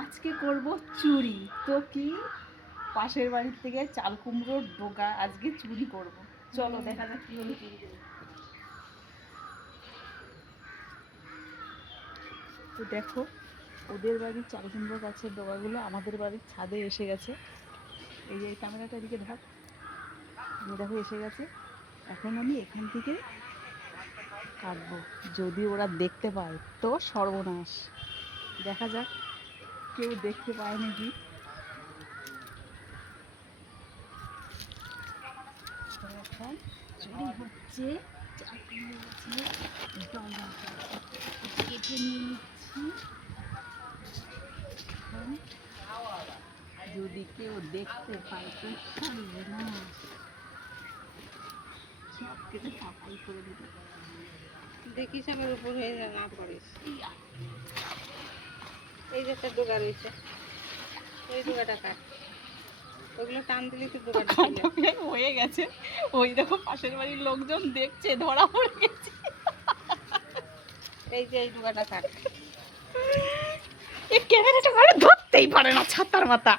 আজকে করব চুরি। তো কি পাশের বাড়ির থেকে চাল কুমড়োর ডোকা আজকে চুরি করব। চলো দেখা যাক কিভাবে চুরি করি। তো দেখো ওদের বাড়ির চাল কুমড়ো গাছের ডোকাগুলো আমাদের বাড়ির ছাদে এসে গেছে। এই যে ক্যামেরাটা এদিকে ধর, দেখো এসে গেছে। এখন আমি এখান থেকে কাটবো, যদি ওরা দেখতে পায় তো সর্বনাশ। দেখা যাক কেউ দেখতে পায় নাকি। এখন চুরি হচ্ছে, চাল কুমড়ো গাছের ডগা কেটে নিয়ে নিচ্ছি। এখন যদি কেউ দেখতে পায় তো সর্বনাশ, সব কেটে সাফাই করে দিতে। দেখিস আমার উপর হয়ে না পড়িস। এই যে একটা ডোগা রয়েছে, ওই ডোগাটা কাট। ওগুলো টান দিলে তো ডোগাটা হয়ে গেছে। ওই দেখো পাশের বাড়ির লোকজন দেখছে, ধরা পড়ে গেছে। এই যে এই ডোগাটা কাট। এই ক্যামেরাটা ভালো ধরতেই পারে না ছাতার মাথা।